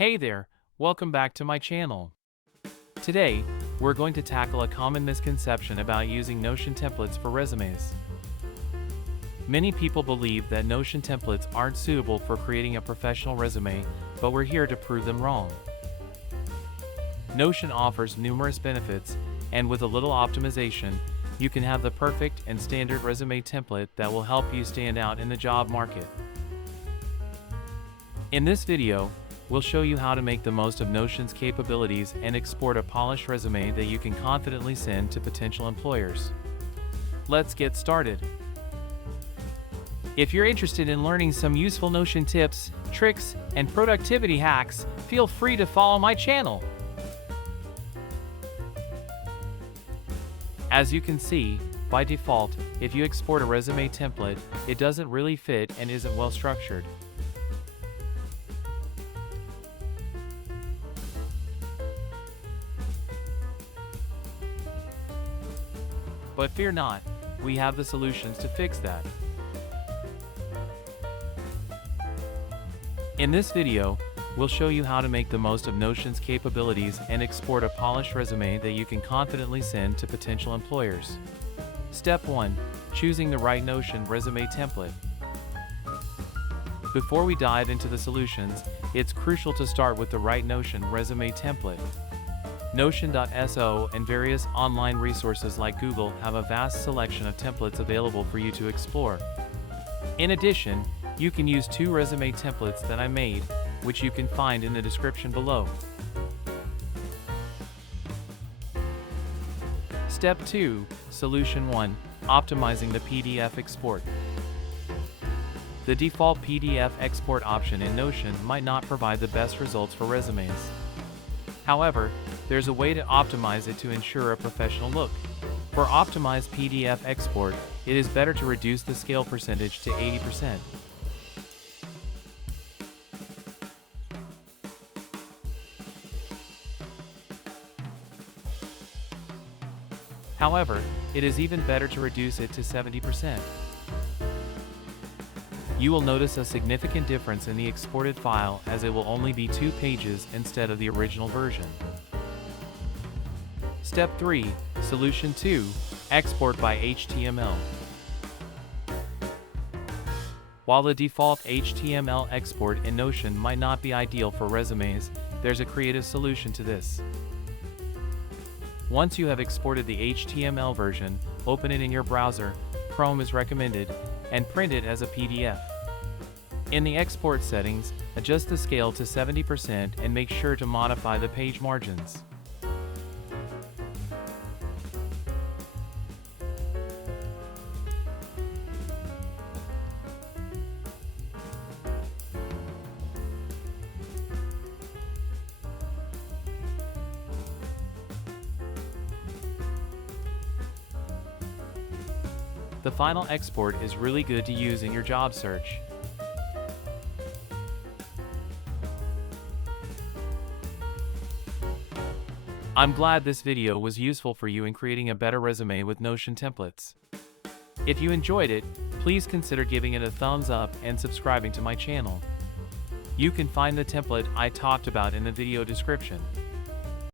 Hey there, welcome back to my channel. Today, we're going to tackle a common misconception about using Notion templates for resumes. Many people believe that Notion templates aren't suitable for creating a professional resume, but we're here to prove them wrong. Notion offers numerous benefits, and with a little optimization, you can have the perfect and standard resume template that will help you stand out in the job market. In this video, we'll show you how to make the most of Notion's capabilities and export a polished resume that you can confidently send to potential employers. Let's get started. If you're interested in learning some useful Notion tips, tricks, and productivity hacks, feel free to follow my channel. As you can see, by default, if you export a resume template, it doesn't really fit and isn't well structured. But fear not, we have the solutions to fix that. In this video, we'll show you how to make the most of Notion's capabilities and export a polished resume that you can confidently send to potential employers. Step 1. Choosing the right Notion resume template. Before we dive into the solutions, it's crucial to start with the right Notion resume template. Notion.so and various online resources like Google have a vast selection of templates available for you to explore. In addition, you can use 2 resume templates that I made, which you can find in the description below. Step 2. Solution 1. Optimizing the PDF export. The default PDF export option in Notion might not provide the best results for resumes. However, there's a way to optimize it to ensure a professional look. For optimized PDF export, it is better to reduce the scale percentage to 80%. However, it is even better to reduce it to 70%. You will notice a significant difference in the exported file as it will only be 2 pages instead of the original version. Step 3. Solution 2. Export by HTML. While the default HTML export in Notion might not be ideal for resumes, there's a creative solution to this. Once you have exported the HTML version, open it in your browser, Chrome is recommended, and print it as a PDF. In the export settings, adjust the scale to 70% and make sure to modify the page margins. The final export is really good to use in your job search. I'm glad this video was useful for you in creating a better resume with Notion templates. If you enjoyed it, please consider giving it a thumbs up and subscribing to my channel. You can find the template I talked about in the video description.